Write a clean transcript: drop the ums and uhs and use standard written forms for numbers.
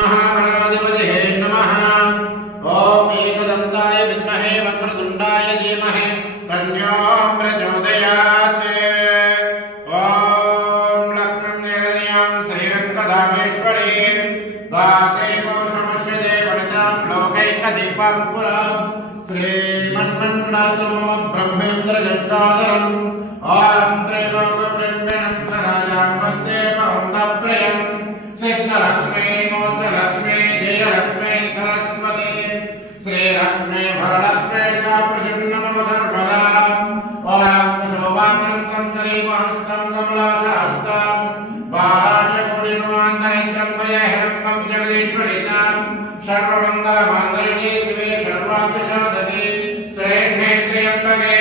महागणाधिपतये नमः। ॐ एकदन्ताय विद्महे वक्रतुण्डाय धीमहि तन्नो प्रचोदयात्। ॐ लक्ष्मीं निरन्यां श्रीरङ्गधामेश्वरीं दासेवोषमश्वदे वनितां लोकैकदीपां पुरां श्रीमन्मण्डलाचमो ब्रह्मेन्द्रजगदाधरम् ॐ त्रैलोक्यब्रह्मणं सराजां वन्दे महन्तप्रियं सिद्धलक्ष्मी मोक्षलक्ष्मी जयलक्ष्मी सरस्वती श्रीलक्ष्मी वरलक्ष्मी सा प्रसन्न मम सर्वदा वराङ्गशोभानन्दं करीमहस्तं कमलासहस्तं बालाढ्यकुटिर्मान्तनेत्रं वयहिडम्बं जगदीश्वरितां सर्वमङ्गलमाङ्गल्ये शिवे सर्वार्थसाधके त्र्यम्बके